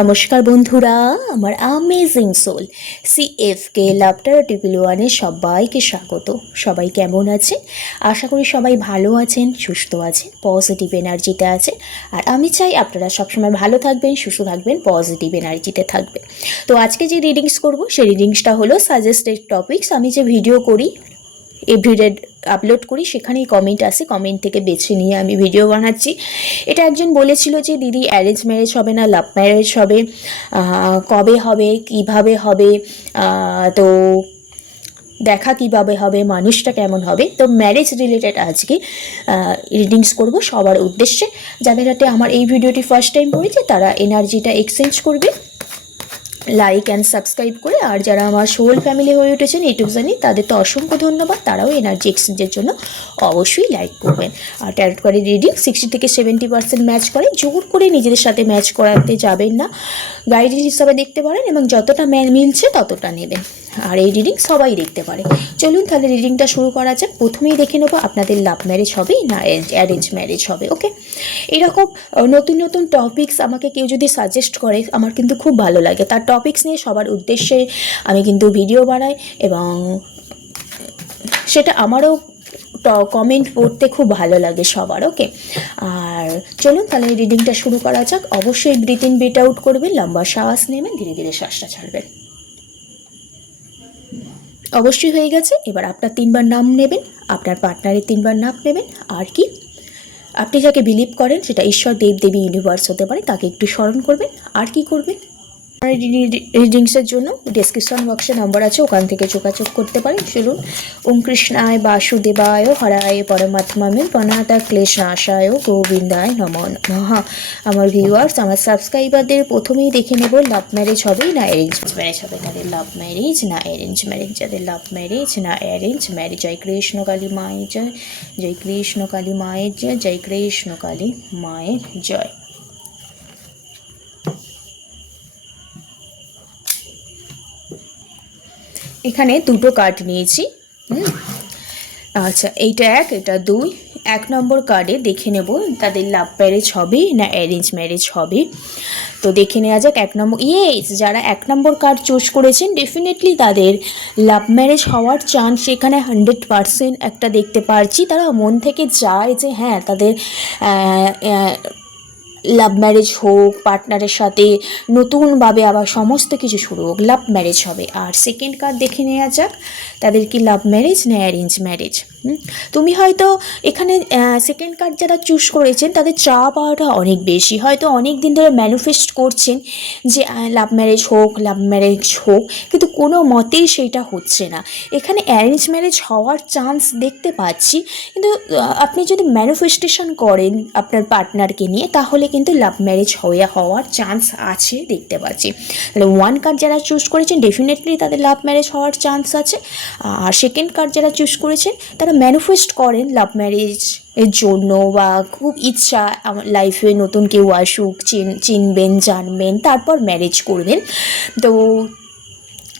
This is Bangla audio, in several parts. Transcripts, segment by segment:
নমস্কার বন্ধুরা, আমার আমেজিং সোল সি সিএফকে লাভটার টিপিল ওয়ানে সবাইকে স্বাগত। সবাই কেমন আছে আশা করি সবাই ভালো আছেন, সুস্থ আছেন পজিটিভ এনার্জিতে আছেন। আর আমি চাই আপনারা সবসময় ভালো থাকবেন, সুস্থ থাকবেন পজিটিভ এনার্জিতে থাকবেন। তো আজকে যে রিডিংস করব, সেই রিডিংসটা হলো সাজেস্টেড টপিকস আমি যে ভিডিও করি এভরিডে আপলোড করি, সেখানেই কমেন্ট আসে কমেন্ট থেকে বেছে নিয়ে আমি ভিডিও বানাচ্ছি। এটা একজন বলেছিল যে, দিদি অ্যারেঞ্জ ম্যারেজ হবে না লাভ ম্যারেজ হবে কবে হবে, কীভাবে হবে তো দেখা কীভাবে হবে, মানুষটা কেমন হবে? তো ম্যারেজ রিলেটেড আজকে রিডিংস করব সবার উদ্দেশ্যে। যাদের হাতে আমার এই ভিডিওটি ফার্স্ট টাইম পড়েছে, তারা এনার্জিটা এক্সচেঞ্জ করবে। লাইক অ্যান্ড সাবস্ক্রাইব করে, আর যারা আমার সোল ফ্যামিলি হয়ে উঠেছেন ইউটিউব জানি, তাদের তো অসংখ্য ধন্যবাদ। তারাও এনার্জি এক্সচেঞ্জের জন্য অবশ্যই লাইক করবেন। আর ট্যারট করে রিডিং সিক্সটি থেকে সেভেন্টি পার্সেন্ট ম্যাচ করে। জোর করে নিজেদের সাথে ম্যাচ করাতে যাবেন না। গাইডেন্স হিসাবে দেখতে পারেন এবং যতটা মিলছে ততটা নেবেন। আর এই রিডিং সবাই দেখতে পারে। চলুন তাহলে রিডিংটা শুরু করা যাক। প্রথমেই দেখে নেব আপনাদের লাভ ম্যারেজ হবে না অ্যারেঞ্জ ম্যারেজ হবে ওকে এরকম নতুন নতুন টপিকস আমাকে কেউ যদি সাজেস্ট করে, আমার কিন্তু খুব ভালো লাগে। তার টপিকস নিয়ে সবার উদ্দেশ্যে আমি কিন্তু ভিডিও বানাই এবং সেটা আমারও কমেন্ট পড়তে খুব ভালো লাগে সবার ওকে আর চলুন তাহলে রিডিংটা শুরু করা যাক। অবশ্যই ব্রিথ ইন আউট করবেন, লম্বা শ্বাস নেবেন, ধীরে ধীরে শ্বাসটা ছাড়বেন। অবশ্যই হয়ে গেছে, এবার আপনার তিনবার নাম নেবেন, আপনার পার্টনারের তিনবার নাম নেবেন, আর কি? আপনি যাকে বিলিভ করেন, সেটা ঈশ্বর দেব দেবী ইউনিভার্স হতে পারে, তাকে একটু স্মরণ করবেন, আর কি করবেন? রিডিংসের জন্য ডেসক্রিপশন বক্সে নাম্বার আছে, ওখান থেকে যোগাযোগ করতে পারেন। চলুন ওম কৃষ্ণায় বাসুদেবায় হরায় পরমাত্মামে প্রণাতা ক্লেশনাশায় গোবিন্দায় নম নমঃ। আমার ভিউয়ার্স আমার সাবস্ক্রাইবারদের প্রথমেই দেখে নেব লাভ ম্যারেজ হবে না অ্যারেঞ্জ ম্যারেজ হবে? তাদের লাভ ম্যারেজ না অ্যারেঞ্জ ম্যারেজ যাদের লাভ ম্যারেজ না অ্যারেঞ্জ ম্যারেজ জয় কৃষ্ণ কালী মায়ের জয় জয় কৃষ্ণ কালী মায়ের জয় জয় কৃষ্ণ কালী মায়ের জয়। এখানে দুটো কার্ড নিয়েছি। আচ্ছা এইটা এক, এটা দুই। এক নম্বর কার্ডে দেখে নেব তাদের লাভ ম্যারেজ হবে না অ্যারেঞ্জ ম্যারেজ হবে। তো দেখে নেওয়া যাক এক নম্বর ইয়েস যারা এক নম্বর কার্ড চুজ করেছেন ডেফিনেটলি তাদের লাভ ম্যারেজ হওয়ার চান্স সেখানে হান্ড্রেড পারসেন্ট একটা দেখতে পারছি। তারা মন থেকে চায় যে হ্যাঁ তাদের লাভ ম্যারেজ হোক পার্টনারের সাথে নতুনভাবে আবার সমস্ত কিছু শুরু হোক লাভ ম্যারেজ হবে। আর সেকেন্ড কার্ড দেখে নেওয়া যাক, তাদের কি লাভ ম্যারেজ না অ্যারেঞ্জ ম্যারেজ তুমি হয়তো এখানে সেকেন্ড কার্ড যারা চুজ করেছেন, তাদের চা পাওয়াটা অনেক বেশি। হয়তো অনেক দিন ধরে ম্যানিফেস্ট করছেন যে লাভ ম্যারেজ হোক লাভ ম্যারেজ হোক, কিন্তু কোনো মতেই সেইটা হচ্ছে না। এখানে অ্যারেঞ্জ ম্যারেজ হওয়ার চান্স দেখতে পাচ্ছি, কিন্তু আপনি যদি ম্যানিফেস্টেশন করেন আপনার পার্টনারকে নিয়ে, তাহলে কিন্তু লাভ ম্যারেজ হয়ে হওয়ার চান্স আছে দেখতে পাচ্ছি। তাহলে ওয়ান কার্ড যারা চুজ করেছেন ডেফিনেটলি তাদের লাভ ম্যারেজ হওয়ার চান্স আছে। আর সেকেন্ড কার্ড যারা চুজ করেছেন, তারা ম্যানিফেস্ট করেন লাভ ম্যারেজ এর জন্য বা খুব ইচ্ছা লাইফে নতুন কেউ আসুক, চিন, চিনবেন, জানবেন, তারপর ম্যারেজ করবেন। তো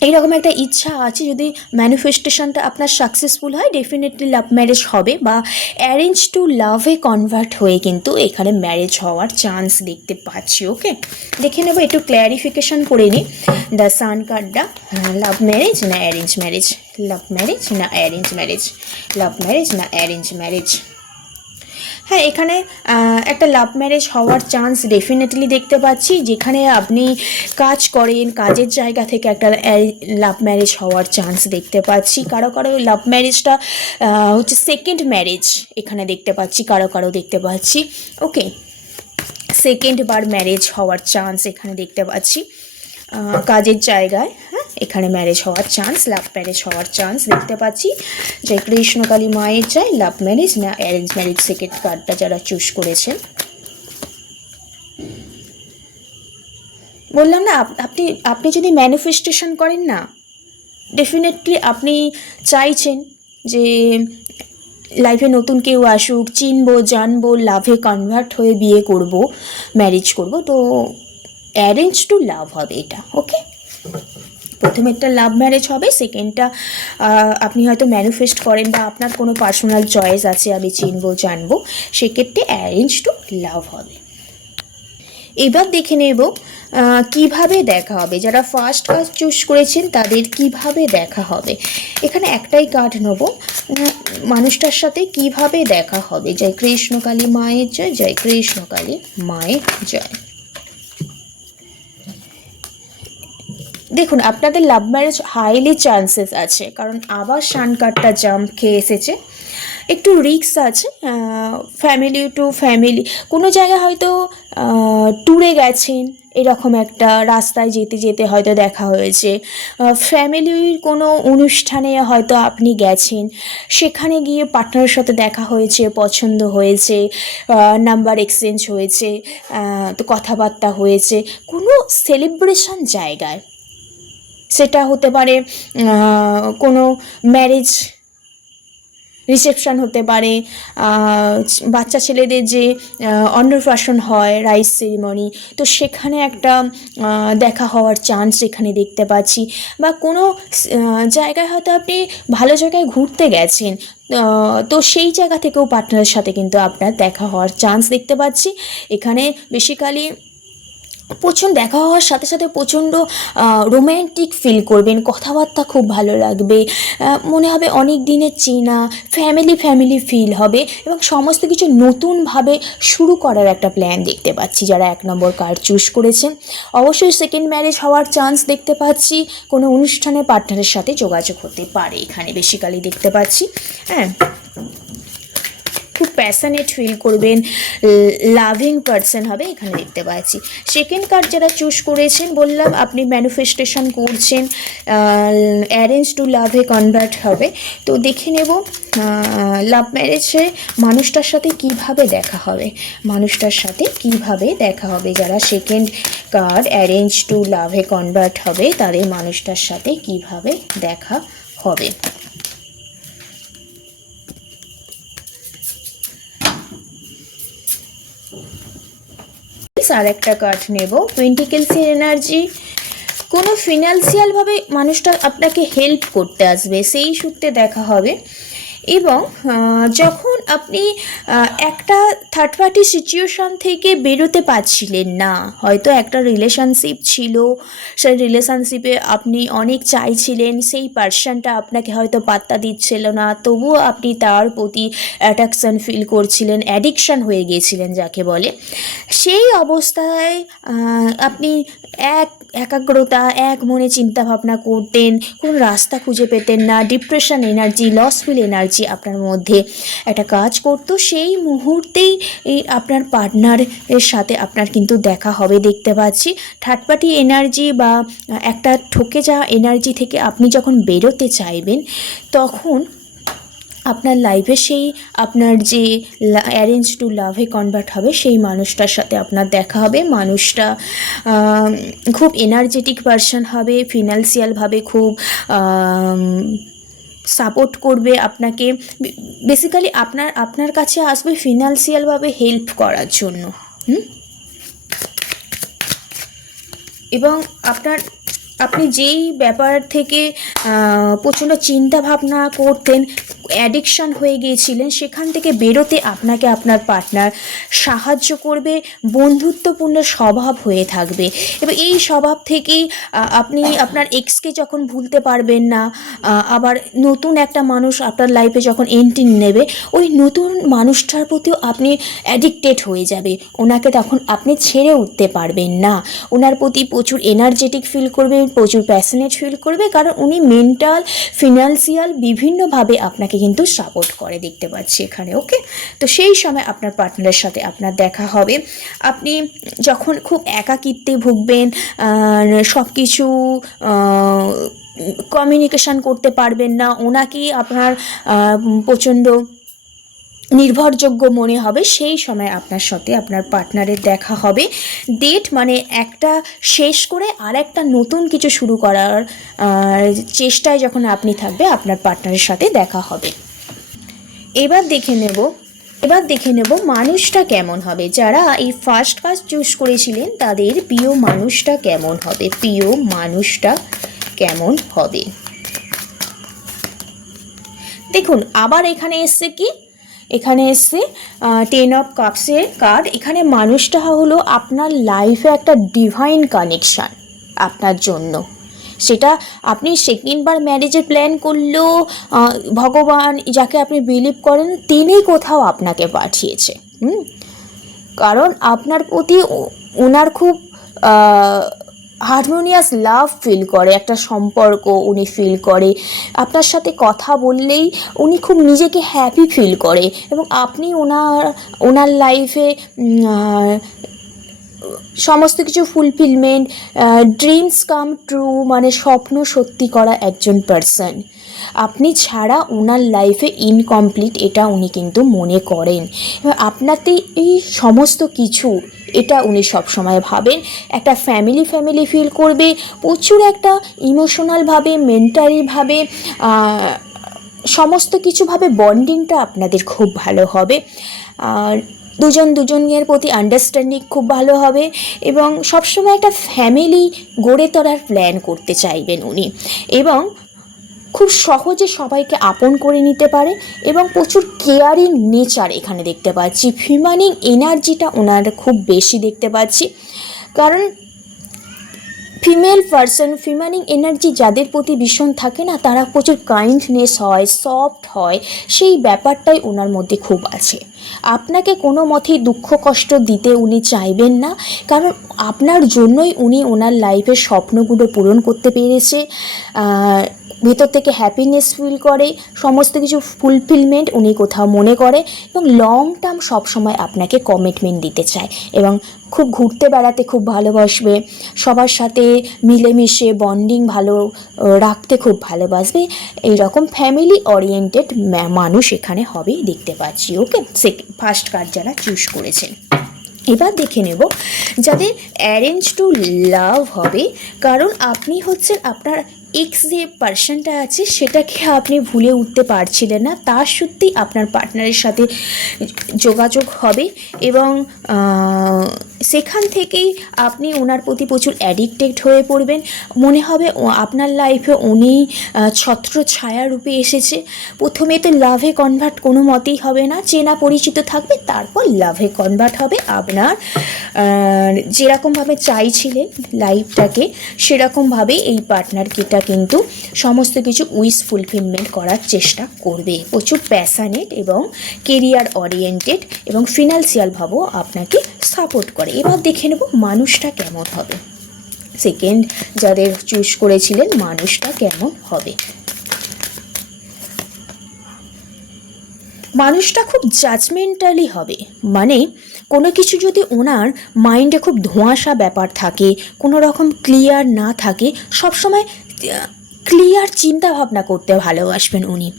এইরকম একটা ইচ্ছা আছে যদি ম্যানিফেস্টেশনটা আপনার সাকসেসফুল হয় ডেফিনেটলি লাভ ম্যারেজ হবে বা অ্যারেঞ্জ টু লাভে কনভার্ট হয়ে কিন্তু এখানে ম্যারেজ হওয়ার চান্স দেখতে পাচ্ছি ওকে দেখে নেব, একটু ক্ল্যারিফিকেশন করে নিই। দ্য সান কার্ডটা লাভ ম্যারেজ না অ্যারেঞ্জ ম্যারেজ লাভ ম্যারেজ না অ্যারেঞ্জ ম্যারেজ লাভ ম্যারেজ না অ্যারেঞ্জ ম্যারেজ হ্যাঁ এখানে একটা লাভ ম্যারেজ হওয়ার চান্স ডেফিনেটলি দেখতে পাচ্ছি। যেখানে আপনি কাজ করেন, কাজের জায়গা থেকে একটা লাভ ম্যারেজ হওয়ার চান্স দেখতে পাচ্ছি। কারও কারও লাভ ম্যারেজটা হচ্ছে সেকেন্ড ম্যারেজ এখানে দেখতে পাচ্ছি, কারও কারও দেখতে পাচ্ছি। ওকে সেকেন্ড বার ম্যারেজ হওয়ার চান্স এখানে দেখতে পাচ্ছি কাজের জায়গায়। এখানে ম্যারেজ হওয়ার চান্স লাভ ম্যারেজ হওয়ার চান্স দেখতে পাচ্ছি। যে কৃষ্ণকালী মায়ের চাই লাভ ম্যারেজ না অ্যারেঞ্জ ম্যারেজ সেকেন্ড কার্ডটা যারা চুজ করেছেন বললাম না আপনি আপনি যদি ম্যানিফেস্টেশন করেন না ডেফিনেটলি আপনি চাইছেন যে লাইফে নতুন কেউ আসুক, চিনবো, জানব লাভে কনভার্ট হয়ে বিয়ে করব ম্যারেজ করব, তো অ্যারেঞ্জ টু লাভ হবে এটা ওকে প্রথমে একটা লাভ ম্যারেজ হবে সেকেন্ডটা আপনি হয়তো ম্যানিফেস্ট করেন বা আপনার কোনো পার্সোনাল চয়েস আছে, আমি চিনবো, জানব, সেক্ষেত্রে অ্যারেঞ্জ টু লাভ হবে। এবার দেখে নেব কীভাবে দেখা হবে। যারা ফার্স্ট কাজ চুজ করেছেন, তাদের কীভাবে দেখা হবে? এখানে একটাই কার্ড নেব মানুষটার সাথে কীভাবে দেখা হবে? জয় কৃষ্ণকালী মায়ের জয় জয় কৃষ্ণকালী মায়ের জয়। দেখুন, আপনাদের লাভ ম্যারেজ হাইলি চান্সেস আছে, কারণ আবার শান কার্ডটা জাম্প খেয়ে এসেছে। একটু রিস্ক আছে ফ্যামিলি টু ফ্যামিলি কোনো জায়গায় হয়তো ট্যুরে গেছেন, এরকম একটা রাস্তায় যেতে যেতে হয়তো দেখা হয়েছে। ফ্যামিলির কোনো অনুষ্ঠানে হয়তো আপনি গেছেন, সেখানে গিয়ে পার্টনারের সাথে দেখা হয়েছে, পছন্দ হয়েছে নাম্বার এক্সচেঞ্জ হয়েছে তো কথাবার্তা হয়েছে। কোনো সেলিব্রেশন জায়গায় সেটা হতে পারে কোনো ম্যারেজ রিসেপশন হতে পারে বাচ্চা ছেলেদের যে অন্নপ্রাশন হয় রাইস সেরিমনি তো সেখানে একটা দেখা হওয়ার চান্স এখানে দেখতে পাচ্ছি। বা কোনো জায়গায় হয়তো আপনি ভালো জায়গায় ঘুরতে গেছেন তো সেই জায়গা থেকেও পার্টনারের সাথে কিন্তু আপনার দেখা হওয়ার চান্স দেখতে পাচ্ছি। এখানে বেসিক্যালি প্রচণ্ড দেখা হওয়ার সাথে সাথে প্রচণ্ড রোম্যান্টিক ফিল করবেন, কথাবার্তা খুব ভালো লাগবে মনে হবে অনেক দিনের চেনা ফ্যামিলি ফ্যামিলি ফিল হবে এবং সমস্ত কিছু নতুনভাবে শুরু করার একটা প্ল্যান দেখতে পাচ্ছি যারা এক নম্বর কার্ড চুজ করেছেন। অবশ্যই সেকেন্ড ম্যারেজ হওয়ার চান্স দেখতে পাচ্ছি, কোনো অনুষ্ঠানে পার্টনারের সাথে যোগাযোগ হতে পারে এখানে বেসিক্যালি দেখতে পাচ্ছি হ্যাঁ। খুব প্যাশনেট ফিল করবেন লাভিং পার্সন হবে, এখানে দেখতে পাচ্ছি। সেকেন্ড কার্ড যারা চুজ করেছেন, বললাম আপনি ম্যানিফেস্টেশন করছেন অ্যারেঞ্জ টু লাভে কনভার্ট হবে। তো দেখে নেব লাভ ম্যারেজে মানুষটার সাথে কীভাবে দেখা হবে? মানুষটার সাথে কীভাবে দেখা হবে? যারা সেকেন্ড কার্ড অ্যারেঞ্জ টু লাভে কনভার্ট হবে, তাদের মানুষটার সাথে কীভাবে দেখা হবে? আর একটা কার্ড নেব। পেন্টিকেলসের এনার্জি কোনো ফিনান্সিয়ালভাবে মানুষটা আপনাকে হেল্প করতে আসবে, সেই সূত্রে দেখা হবে। এবং যখন আপনি একটা থার্ড পার্টি সিচুয়েশান থেকে বেরোতে পারছিলেন না, হয়তো একটা রিলেশনশিপ ছিল, সেই রিলেশনশিপে আপনি অনেক চাইছিলেন, সেই পার্সনটা আপনাকে হয়তো পাত্তা দিচ্ছিল না, তবুও আপনি তার প্রতি অ্যাট্রাকশন ফিল করছিলেন অ্যাডিকশান হয়ে গিয়েছিলেন যাকে বলে। সেই অবস্থায় আপনি এক একাগ্রতা, এক মনে চিন্তা ভাবনা করতেন, কোনো রাস্তা খুঁজে পেতেন না ডিপ্রেশন এনার্জি লসফুল এনার্জি আপনার মধ্যে একটা কাজ করতো। সেই মুহূর্তেই আপনার পার্টনারের সাথে আপনার কিন্তু দেখা হবে দেখতে পাচ্ছি। পার্টি এনার্জি বা একটা ঠকে যাওয়া এনার্জি থেকে আপনি যখন বেরোতে চাইবেন, তখন আপনার লাইফে সেই আপনার যে অ্যারেঞ্জ টু লাভে কনভার্ট হবে, সেই মানুষটার সাথে আপনার দেখা হবে। মানুষটা খুব এনার্জেটিক পারসন হবে ফিনান্সিয়ালভাবে খুব সাপোর্ট করবে আপনাকে। বেসিক্যালি আপনার আপনার কাছে আসবে ফিনান্সিয়ালভাবে হেল্প করার জন্য। এবং আপনার, আপনি যেই ব্যাপার থেকে প্রচণ্ড চিন্তা ভাবনা করতেন অ্যাডিকশন হয়ে গিয়েছিলেন, সেখান থেকে বেরোতে আপনাকে আপনার পার্টনার সাহায্য করবে, বন্ধুত্বপূর্ণ স্বভাব হয়ে থাকবে। এবং এই স্বভাব থেকেই আপনি আপনার এক্সকে যখন ভুলতে পারবেন না আবার নতুন একটা মানুষ আপনার লাইফে যখন এন্ট্রি নেবে, ওই নতুন মানুষটার প্রতিও আপনি অ্যাডিক্টেড হয়ে যাবে। ওনাকে তখন আপনি ছেড়ে উঠতে পারবেন না। ওনার প্রতি প্রচুর এনার্জেটিক ফিল করবে, প্রচুর প্যাশনেট ফিল করবে, কারণ উনি মেন্টাল ফিনান্সিয়াল বিভিন্নভাবে আপনাকে কিন্তু সাপোর্ট করে দেখতে পাচ্ছি এখানে ওকে তো সেই সময় আপনার পার্টনারের সাথে আপনার দেখা হবে। আপনি যখন খুব একাকিত্বে ভুগবেন সব কিছু কমিউনিকেশান করতে পারবেন না, ওনাকেই আপনার প্রচণ্ড নির্ভরযোগ্য মনে হবে, সেই সময় আপনার সাথে আপনার পার্টনারের দেখা হবে। ডেট মানে একটা শেষ করে আর একটা নতুন কিছু শুরু করার চেষ্টায় যখন আপনি থাকবে, আপনার পার্টনারের সাথে দেখা হবে। এবার দেখে নেব, এবার দেখে নেব মানুষটা কেমন হবে। যারা এই ফার্স্ট কাজ চুজ করেছিলেন, তাদের প্রিয় মানুষটা কেমন হবে? প্রিয় মানুষটা কেমন হবে? দেখুন, আবার এখানে এসছে কি? এখানে এসছে টেন অফ কাপসের কার্ড এখানে মানুষটা হলো আপনার লাইফে একটা ডিভাইন কানেকশান আপনার জন্য। সেটা আপনি সেকেন্ডবার ম্যারেজের প্ল্যান করলেও ভগবান যাকে আপনি বিলিভ করেন, তিনি কোথাও আপনাকে পাঠিয়েছে। কারণ আপনার প্রতি ওনার খুব হারমোনিয়াস লাভ ফিল করে, একটা সম্পর্ক উনি ফিল করে। আপনার সাথে কথা বললেই উনি খুব নিজেকে হ্যাপি ফিল করে এবং আপনি ওনার ওনার লাইফে সমস্ত কিছু ফুলফিলমেন্ট ড্রিমস কাম ট্রু মানে স্বপ্ন সত্যি করা একজন পার্সন আপনি ছাড়া ওনার লাইফে ইনকমপ্লিট এটা উনি কিন্তু মনে করেন। আপনাতে এই সমস্ত কিছু এটা উনি সবসময় ভাবেন। একটা ফ্যামিলি ফ্যামিলি ফিল করবে, প্রচুর একটা ইমোশনালভাবে মেন্টালিভাবে সমস্ত কিছুভাবে বন্ডিংটা আপনাদের খুব ভালো হবে। আর দুজন দুজনের প্রতি আন্ডারস্ট্যান্ডিং খুব ভালো হবে এবং সবসময় একটা ফ্যামিলি গড়ে তোলার প্ল্যান করতে চাইবেন উনি। এবং খুব সহজে সবাইকে আপন করে নিতে পারে এবং প্রচুর কেয়ারিং নেচার এখানে দেখতে পাচ্ছি। ফিমানিং এনার্জিটা ওনার খুব বেশি দেখতে পাচ্ছি। কারণ ফিমেল পার্সন ফিমানিং এনার্জি যাদের প্রতি ভীষণ থাকে না, তারা প্রচুর কাইন্ডনেস হয় সফট হয়, সেই ব্যাপারটাই ওনার মধ্যে খুব আছে। আপনাকে কোনো মতেই দুঃখ, কষ্ট দিতে উনি চাইবেন না। কারণ আপনার জন্যই উনি ওনার লাইফের স্বপ্নগুলো পূরণ করতে পেরেছে। ভেতর থেকে হ্যাপিনেস ফিল করে, সমস্ত কিছু ফুলফিলমেন্ট উনি কোথাও মনে করে এবং লং টার্ম সবসময় আপনাকে কমিটমেন্ট দিতে চায় এবং খুব ঘুরতে বেড়াতে খুব ভালোবাসবে, সবার সাথে মিলেমিশে বন্ডিং ভালো রাখতে খুব ভালোবাসবে, এইরকম ফ্যামিলি ওরিয়েন্টেড মানুষ এখানে হবে দেখতে পাচ্ছি। ওকে ফার্স্ট কার্ড যারা চুজ করেছেন এবার দেখে নেব যাদের অ্যারেঞ্জ টু লাভ হবে, কারণ আপনি হচ্ছেন আপনার এক্স যে পার্সনটা আছে, সেটাকে আপনি ভুলে উঠতে পারছিলেন না। তার সত্যি আপনার পার্টনারের সাথে যোগাযোগ হবে এবং সেখান থেকেই আপনি ওনার প্রতি প্রচুর অ্যাডিক্টেড হয়ে পড়বেন। মনে হবে আপনার লাইফে উনি ছত্র ছায়া রূপে এসেছে। প্রথমে তো লাভে কনভার্ট কোনো মতেই হবে না। চেনা পরিচিত থাকবে, তারপর লাভে কনভার্ট হবে। আপনার যেরকমভাবে চাইছিলেন লাইফটাকে সেরকমভাবে এই পার্টনারকেটা কিন্তু সমস্ত কিছু উইস ফুলফিলমেন্ট করার চেষ্টা করবে। প্রচুর প্যাশানেট এবং কেরিয়ার ওরিয়েন্টেড এবং ফিনান্সিয়ালভাবেও আপনাকে সাপোর্ট করে। এবার দেখে নেব মানুষটা কেমন হবে। সেকেন্ড যাদের চুজ করেছিলেন মানুষটা কেমন হবে। মানুষটা খুব জাজমেন্টালি হবে। মানে কোনো কিছু যদি ওনার মাইন্ডে খুব ধোঁয়াশা ব্যাপার থাকে, কোনো রকম ক্লিয়ার না থাকে, সবসময় ক্লিয়ার চিন্তা ভাবনা করতে ভালোবাসবেন উনি।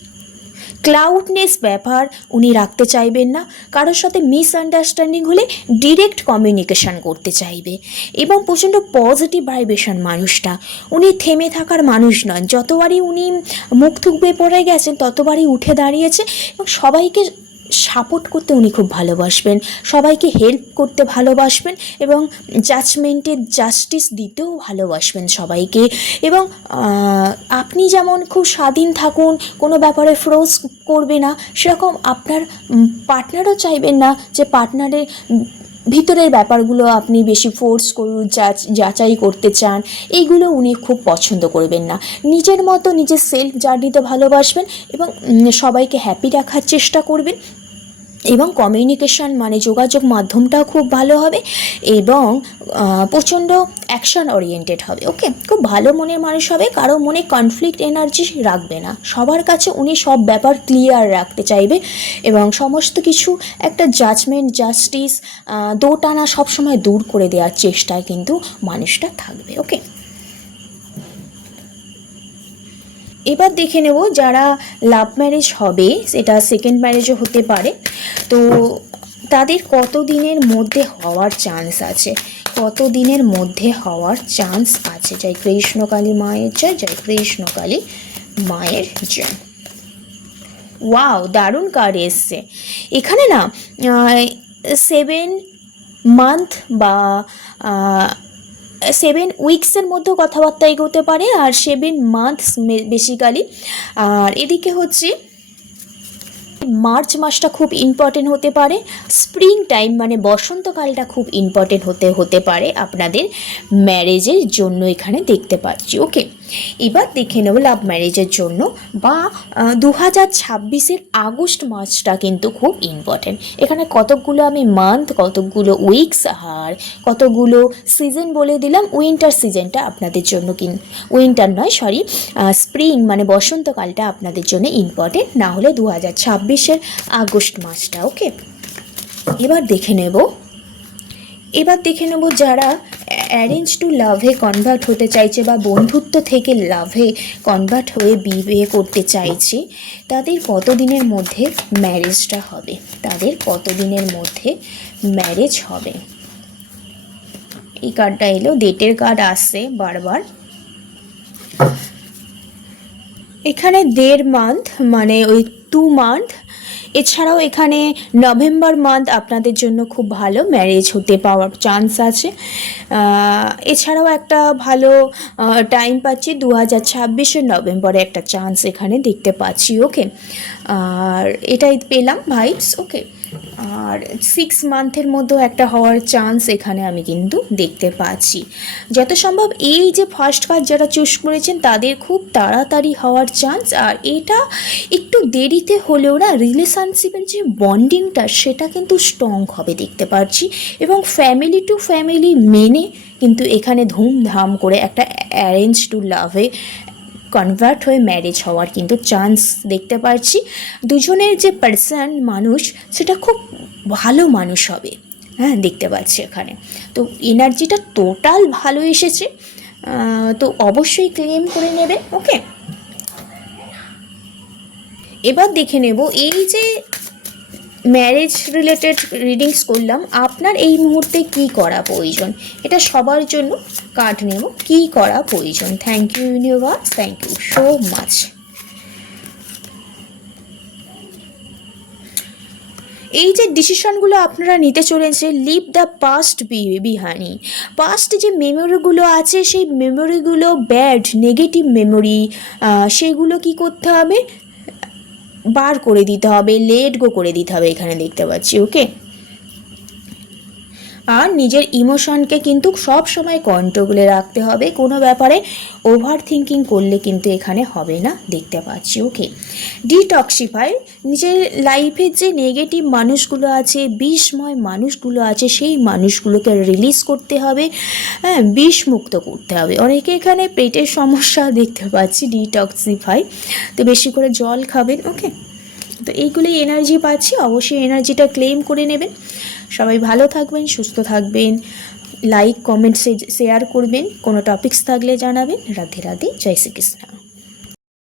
ক্লাউডনেস ব্যাপার উনি রাখতে চাইবেন না। কারোর সাথে মিসআন্ডারস্ট্যান্ডিং হলে ডিরেক্ট কমিউনিকেশান করতে চাইবে। এবং প্রচণ্ড পজিটিভ ভাইব্রেশন মানুষটা। উনি থেমে থাকার মানুষ নন। যতবারই উনি মুখ থুকবে পড়ে গেছেন, ততবারই উঠে দাঁড়িয়েছে। এবং সবাইকে সাপোর্ট করতে উনি খুব ভালোবাসবেন। সবাইকে হেল্প করতে ভালোবাসবেন এবং জাজমেন্টের জাস্টিস দিতেও ভালোবাসবেন সবাইকে। এবং আপনি যেমন খুব স্বাধীন থাকুন, কোনো ব্যাপারে ফ্রোজ করবে না, সেরকম আপনার পার্টনারও চাইবেন না যে পার্টনারের ভিতরের ব্যাপারগুলো আপনি বেশি ফোর্স করুন, যাচ- যাচাই করতে চান, এইগুলো উনি খুব পছন্দ করবেন না। নিজের মতো নিজের সেলফ জার্নিতে ভালোবাসবেন এবং সবাইকে হ্যাপি রাখার চেষ্টা করবেন। এবং কমিউনিকেশন মানে যোগাযোগ মাধ্যমটাও খুব ভালো হবে এবং প্রচণ্ড অ্যাকশন ওরিয়েন্টেড হবে ওকে খুব ভালো মনের মানুষ হবে, কারও মনে কনফ্লিক্ট এনার্জি রাখবে না। সবার কাছে উনি সব ব্যাপার ক্লিয়ার রাখতে চাইবে এবং সমস্ত কিছু একটা জাজমেন্ট জাস্টিস দোটানা সবসময় দূর করে দেওয়ার চেষ্টায় কিন্তু মানুষটা থাকবে ওকে এবার দেখে নেব যারা লাভ ম্যারেজ হবে, সেটা সেকেন্ড ম্যারেজও হতে পারে। তো তাদের কত দিনের মধ্যে হওয়ার চান্স আছে? কত দিনের মধ্যে হওয়ার চান্স আছে? জয় কৃষ্ণকালী মায়ের জয় জয় কৃষ্ণকালী মায়ের জয়। ওয়াও দারুণ কার্ড এসছে। এখানে না সেভেন মান্থ বা সেভেন উইকসের মধ্যে কথাবার্তা এগোতে পারে আর সেভেন মান্থস বেসিক্যালি আর এদিকে হচ্ছে, মার্চ মাসটা খুব ইম্পর্টেন্ট হতে পারে। স্প্রিং টাইম মানে বসন্তকালটা খুব ইম্পর্টেন্ট হতে হতে পারে আপনাদের ম্যারেজের জন্য এখানে দেখতে পাচ্ছি। ওকে এবার দেখে নেব লাভ ম্যারেজের জন্য বা দু হাজার ছাব্বিশের আগস্ট মাসটা কিন্তু খুব ইম্পর্টেন্ট এখানে কতকগুলো আমি মান্থ কতকগুলো উইকস আর কতগুলো সিজন বলে দিলাম উইন্টার সিজনটা আপনাদের জন্য কিন উইন্টার নয় সরি স্প্রিং মানে বসন্তকালটা আপনাদের জন্য ইম্পর্টেন্ট না হলে দু হাজার ছাব্বিশের আগস্ট মাসটা ওকে এবার দেখে নেব। এবার দেখে নেব যারা অ্যারেঞ্জ টু লাভে কনভার্ট হতে চাইছে বা বন্ধুত্ব থেকে লাভে কনভার্ট হয়ে বিয়ে করতে চাইছে, তাদের কতদিনের মধ্যে ম্যারেজটা হবে? তাদের কতদিনের মধ্যে ম্যারেজ হবে? এই কার্ডটা এলো ডেটের কার্ড আসছে বারবার। এখানে দেড় মান্থ মানে ওই টু মান্থ এছাড়াও এখানে নভেম্বর মান্থ আপনাদের জন্য খুব ভালো ম্যারেজ হতে পাওয়ার চান্স আছে। এছাড়াও একটা ভালো টাইম পাচ্ছি দু হাজার ছাব্বিশে নভেম্বরে একটা চান্স এখানে দেখতে পাচ্ছি ওকে আর এটাই পেলাম ভাইবস ওকে আর সিক্স মান্থের মধ্যেও একটা হওয়ার চান্স এখানে আমি কিন্তু দেখতে পাচ্ছি। যত সম্ভব এই যে ফার্স্ট কাজ যারা চুজ করেছেন, তাদের খুব তাড়াতাড়ি হওয়ার চান্স আর এটা একটু দেরিতে হলেও না রিলেশনশিপের যে বন্ডিংটা সেটা কিন্তু স্ট্রং হবে দেখতে পাচ্ছি। এবং ফ্যামিলি টু ফ্যামিলি মেনে কিন্তু এখানে ধুমধাম করে একটা অ্যারেঞ্জ টু লাভে কনভার্ট হয়ে ম্যারেজ হওয়ার কিন্তু চান্স দেখতে পাচ্ছি দুজনের যে পার্সন মানুষ, সেটা খুব ভালো মানুষ হবে। হ্যাঁ দেখতে পাচ্ছি এখানে। তো এনার্জিটা টোটাল ভালো এসেছে। তো অবশ্যই ক্লেম করে নেবে ওকে এবার দেখে নেব, এই যে ম্যারেজ রিলেটেড রিডিংস করলাম, আপনার এই মুহূর্তে কি করা প্রয়োজন? এটা সবার জন্য কার্ড নেব কি করা প্রয়োজন? Thank you universe thank you so much এই যে ডিসিশনগুলো আপনারা নিতে চলেছে leave the past behind past যে মেমোরিগুলো আছে, সেই মেমোরিগুলো ব্যাড নেগেটিভ মেমোরি সেগুলো কি করতে হবে? বার করে দিতে হবে লেট গো করে দিতে হবে এখানে দেখতে পাচ্ছি ওকে আর নিজের ইমোশনকে কিন্তু সব সময় কন্ট্রোলে রাখতে হবে। কোনো ব্যাপারে ওভার থিঙ্কিং করলে কিন্তু এখানে হবে না, দেখতে পাচ্ছি ওকে ডিটক্সিফাই নিজের লাইফের যে নেগেটিভ মানুষগুলো আছে, বিষময় মানুষগুলো আছে, সেই মানুষগুলোকে রিলিজ করতে হবে হ্যাঁ বিষমুক্ত করতে হবে। অনেকে এখানে পেটের সমস্যা দেখতে পাচ্ছি ডিটক্সিফাই তো বেশি করে জল খাবেন ওকে তো এইগুলোই এনার্জি পাচ্ছি, অবশ্যই এনার্জিটা ক্লেম করে নেবেন। সবাই ভালো থাকবেন, সুস্থ থাকবেন। লাইক কমেন্ট শেয়ার করবেন। কোনো টপিকস থাকলে জানাবেন। রাধে রাধে, জয় শ্রীকৃষ্ণ।